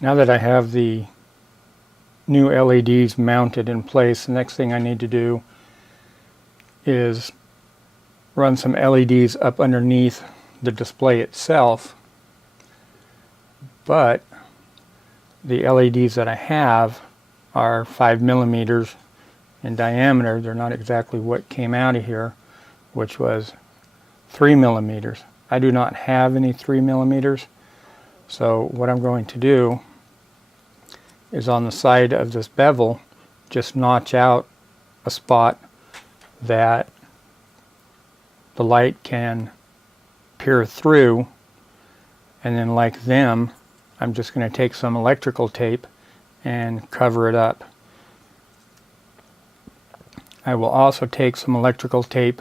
Now that I have the new LEDs mounted in place, the next thing I need to do is run some LEDs up underneath the display itself. But the LEDs that I have are 5 millimeters in diameter. They're not exactly what came out of here, which was 3 millimeters. I do not have any 3 millimeters, so what I'm going to do is on the side of this bevel just notch out a spot that the light can peer through, and then like them, I'm just going to take some electrical tape and cover it up. I will also take some electrical tape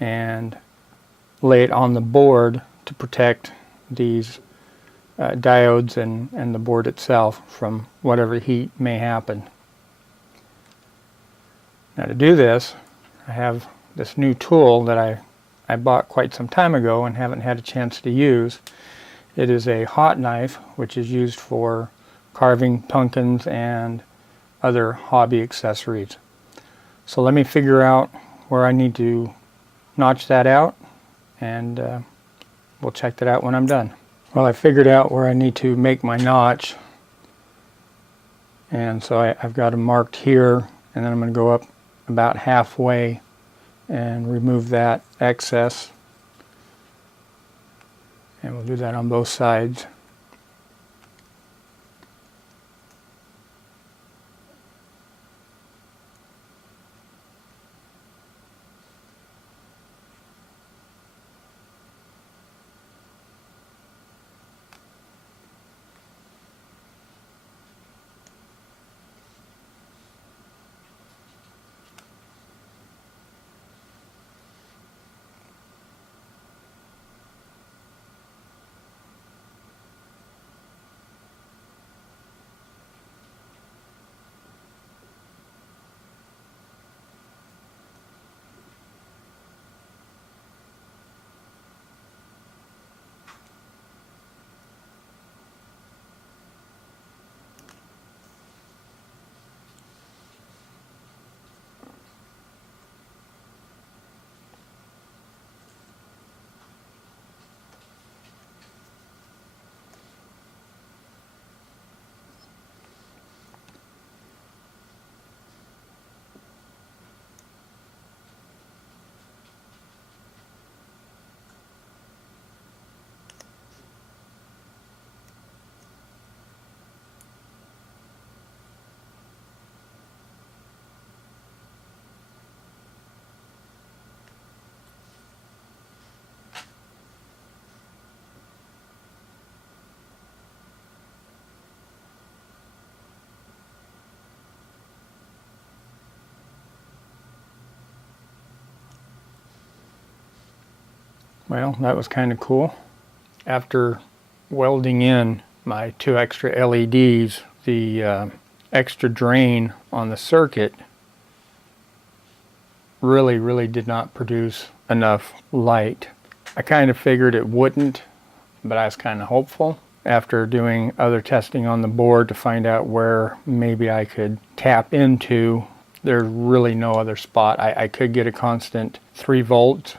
and lay it on the board to protect these diodes and the board itself from whatever heat may happen. Now to do this, I have this new tool that I bought quite some time ago and haven't had a chance to use. It is a hot knife, which is used for carving pumpkins and other hobby accessories. So let me figure out where I need to notch that out, and we'll check that out when I'm done. Well, I figured out where I need to make my notch, and so I've got them marked here, and then I'm going to go up about halfway and remove that excess, and we'll do that on both sides. Well, that was kind of cool. After welding in my 2 extra LEDs, the extra drain on the circuit really did not produce enough light. I kind of figured it wouldn't, but I was kind of hopeful after doing other testing on the board to find out where maybe I could tap into. There's really no other spot. I could get a constant 3 volts,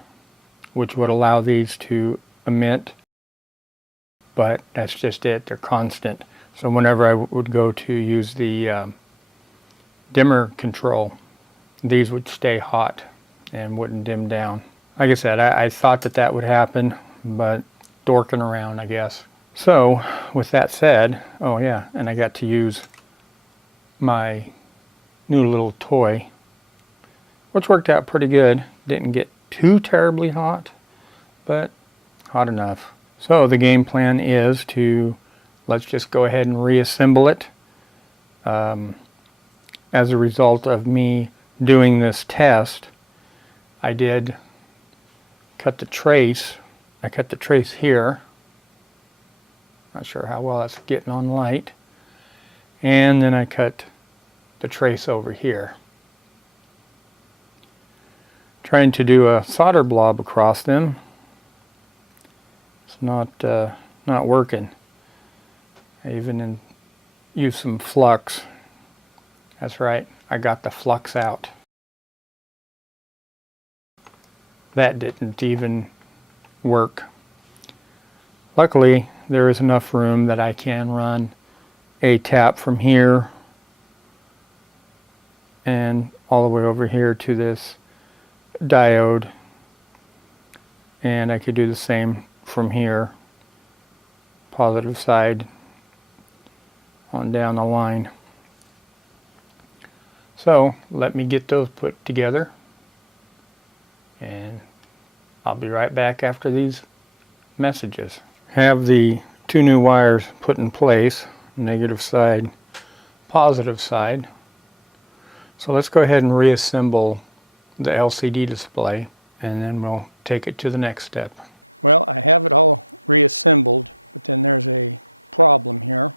which would allow these to emit, but that's just it. They're constant. So whenever I would go to use the dimmer control, these would stay hot and wouldn't dim down. Like I said, I thought that would happen, but dorking around, I guess. So with that said, oh yeah, and I got to use my new little toy, which worked out pretty good. Didn't get too terribly hot, but hot enough. So the game plan is to, let's just go ahead and reassemble it. As a result of me doing this test, I did cut the trace. I cut the trace here. Not sure how well that's getting on light. And then I cut the trace over here, trying to do a solder blob across them. It's not working. I even used some flux. That's right, I got the flux out. That didn't even work. Luckily, there is enough room that I can run a tap from here and all the way over here to this diode, and I could do the same from here, positive side on down the line. So let me get those put together, and I'll be right back after these messages. Have the two new wires put in place, negative side, positive side. So let's go ahead and reassemble the LCD display, and then we'll take it to the next step. Well, I have it all reassembled, but then there's a problem here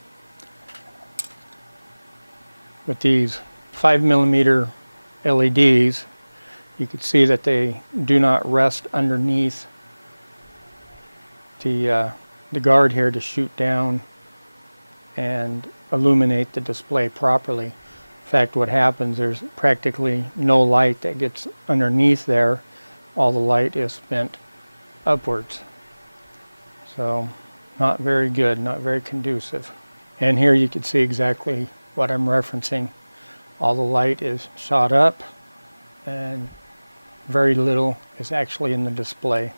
with these 5mm LEDs. You can see that they do not rest underneath the guard here to shoot down and illuminate the display properly. In fact, what happens, there's practically no light that gets underneath there. All the light is spent upwards. So not very good, not very conducive. And here you can see exactly what I'm referencing. All the light is shot up and very little is actually in the display.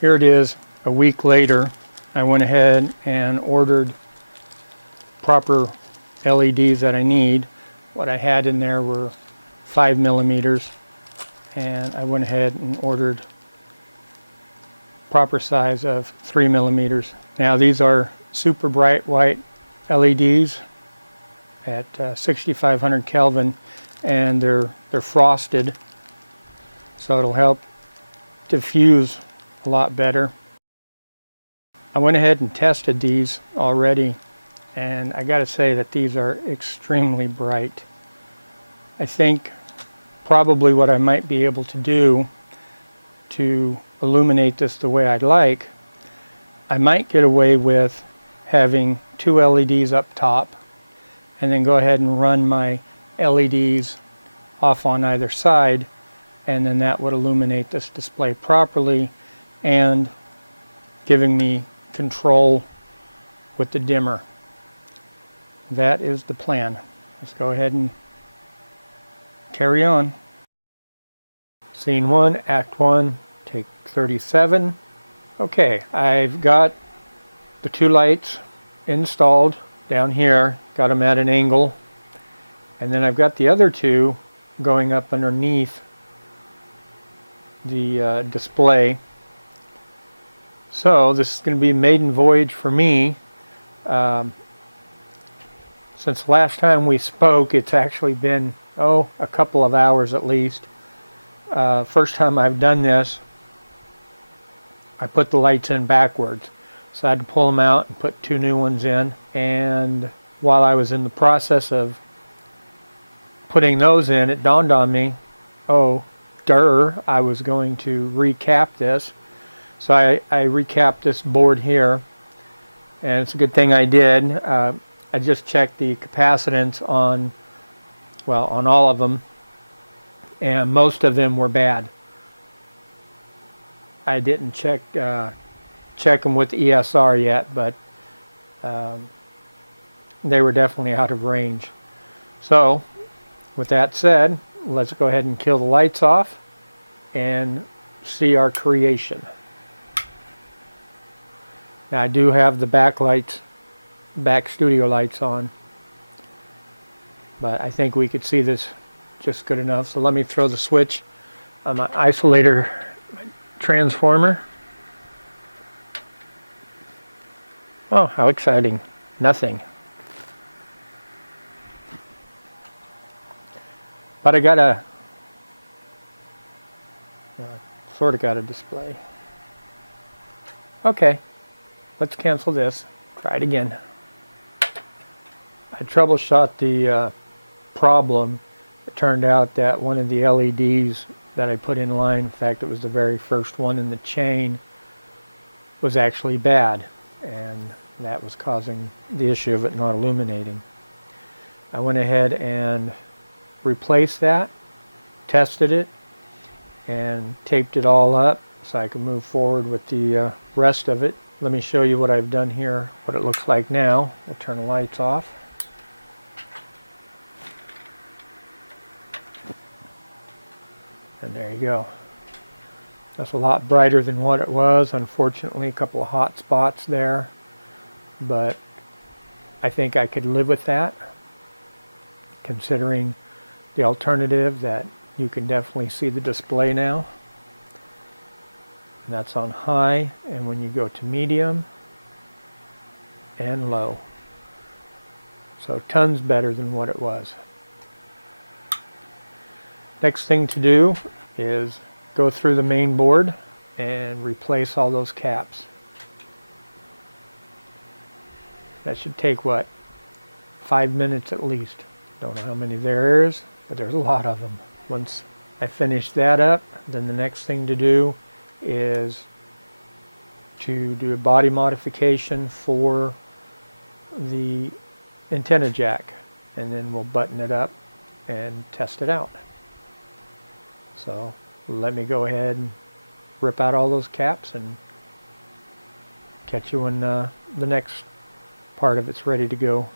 Here it is a week later. I went ahead and ordered proper LEDs that I need. What I had in there were 5mm, and I went ahead and ordered proper size of 3mm. Now these are super bright white LEDs at 6500 Kelvin, and they're frosted, so it'll help diffuse a lot better. I went ahead and tested these already, and I gotta say that these are extremely bright. I think probably what I might be able to do to illuminate this the way I'd like, I might get away with having two LEDs up top and then go ahead and run my LEDs off on either side, and then that would illuminate this display properly and giving me control with the dimmer. That is the plan. Let's go ahead and carry on. Scene 1, Act 1, take 37. Okay, I've got the two lights installed down here, got them at an angle, and then I've got the other two going up underneath the display. So this is going to be a maiden voyage for me. Since last time we spoke, it's actually been, a couple of hours at least. First time I've done this, I put the lights in backwards. So I had to pull them out and put two new ones in. And while I was in the process of putting those in, it dawned on me, I was going to recap this. So I recapped this board here, and it's a good thing I did. I just checked the capacitance on all of them, and most of them were bad. I didn't check them with ESR yet, but they were definitely out of range. So with that said, let's go ahead and kill the lights off and see our creation. Now I do have the back studio lights on, but I think we could see this just good enough. So let me throw the switch on my isolator transformer. Oh, how exciting. Nothing. But I got sort of got a display. Okay, let's cancel this. Try it again. I troubleshot the problem. It turned out that one of the LEDs that I put in line, in fact it was the very first one in the chain, was actually bad. And That was causing the issue of it not illuminating. I went ahead and replaced that, tested it, and taped it all up so I can move forward with the rest of it. Let me show you what I've done here, what it looks like now. We'll turn the lights off. And there you go. That's a lot brighter than what it was. Unfortunately, a couple of hot spots there, but I think I could live with that, considering the alternative that you can definitely see the display now. And that's on high, and when you go to medium and low. So tons better than what it was. Next thing to do is go through the main board and replace all those caps. That should take, what, 5 minutes at least. Don't know how many there is, but there's a lot of them. Once I finish that up, then the next thing to do is to do a body modification for the antenna jack, and then we'll button it up and test it out. So let me go ahead and rip out all those caps and catch you when the next part of it's ready to go.